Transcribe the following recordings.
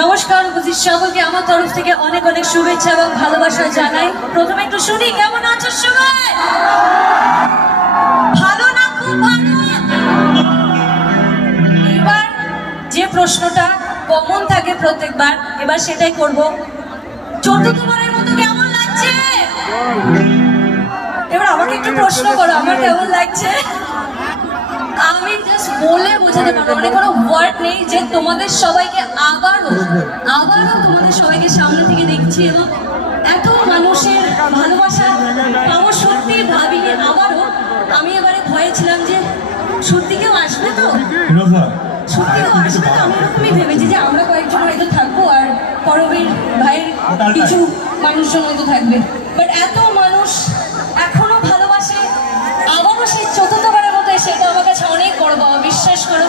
নমস্কার উপস্থিত সকলকে আমার তরফ থেকে অনেক অনেক শুভেচ্ছা এবং ভালোবাসা জানাই। প্রথমে একটু শুনি, কেমন আছো সবাই? ভালো না? খুব ভালো। এবার যে প্রশ্নটা কমন থাকে প্রত্যেকবার, এবার সেটাই করব। চতুর্থবারের মতো কেমন লাগছে? এবার আমাকে একটু প্রশ্ন করো, আমার কেমন লাগছে? আমি জাস্ট বলে বোঝাতে পারবো, মানে কোনো ওয়ার্ড নেই যে তোমাদের সবাইকে আবারও তোমাদের সবাইকে সামনে থেকে দেখছি এবং এত মানুষের ভালোবাসা পাবো সত্যি ভাবিনি। আবারও আমি এবারে ভয়ে ছিলাম যে সত্যি কেউ আসবে তো, সত্যি কেউ আসবে তো। আমি এরকমই ভেবেছি যে আমরা কয়েকজন হয়তো থাকবো আর করবীর ভাইয়ের কিছু মানুষজন হয়তো থাকবে, বাট এত মানুষ এখনো ভালোবাসে। আবারও সেই চতুর্থবারের মতো এসে তো আমার কাছে অনেক বড় বাবা, বিশ্বাস করো।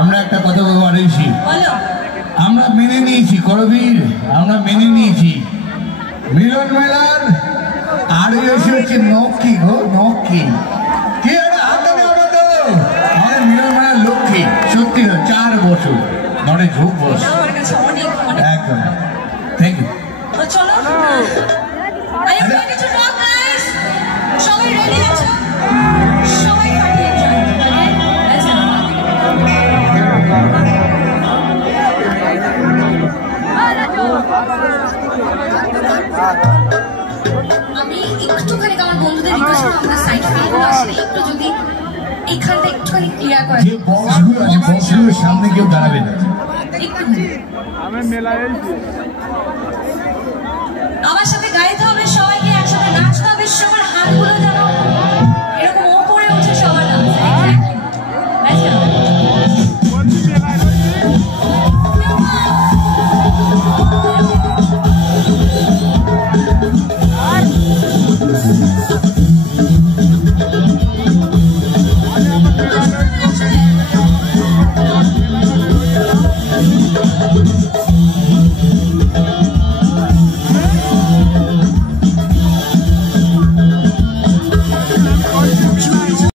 আমরা একটা কথা বলবো, আমরা মেনে নিয়েছি করবীর, আমরা মেনে নিয়েছি মিলন মেলার আর এসে হচ্ছে নক্ষী গো, নক্ষী কি আমাদের মিলন মেলার লক্ষ্মী। সত্যি 4 বছর নড়ে ঝোঁক বস একদম। Thank you. চলো সবাই রেডি আছো? সবাই আমি একটুখানি আমার বন্ধুদের রিকোয়েস্ট করব, আমরা সাইড ফিল্ম আসলে একটু যদি এখানটা একটুখানি ক্লিয়ার করে। যে বক্সগুলো আছে বক্সগুলোর সামনে কেউ দাঁড়াবে না। আমি মেলায় আমার